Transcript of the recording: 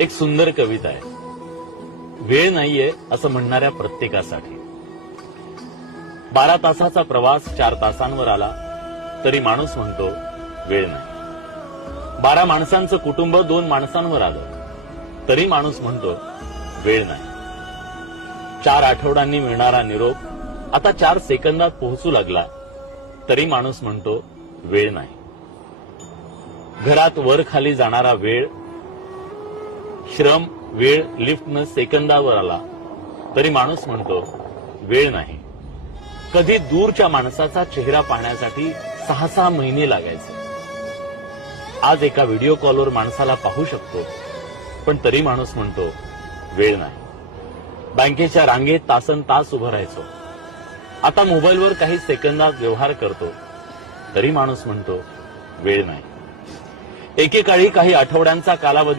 एक सुंदर कविता आहे. वेळ नाहीये असं म्हणणाऱ्या प्रत्येकासाठी. 12 तासाचा प्रवास 4 तासांवर आला तरी माणूस म्हणतो वेळ नाही. 12 माणसांचं कुटुंब 2 माणसांवर आलं तरी माणूस म्हणतो वेळ नाही. 4 आठवड्यांनी मिळणारा निरोप आता 4 सेकंदात पोहोचू लागला तरी माणूस म्हणतो वेळ नाही. घरात वर खाली जाणारा वेळ, श्रम, वेळ लिफ्टनं सेकंदावर आला तरी माणूस म्हणतो वेळ नाही. कधी दूरच्या माणसाचा चेहरा पाहण्यासाठी 6-6 महिने लागायचे. आज एका व्हिडिओ कॉलवर माणसाला पाहू शकतो पण तरी माणूस म्हणतो वेळ नाही. बँकेच्या रांगेत तासनतास उभं राहायचो, आता मोबाईलवर काही सेकंदात व्यवहार करतो तरी माणूस म्हणतो वेळ नाही. एकेकाळी काही आठवड्यांचा कालावधी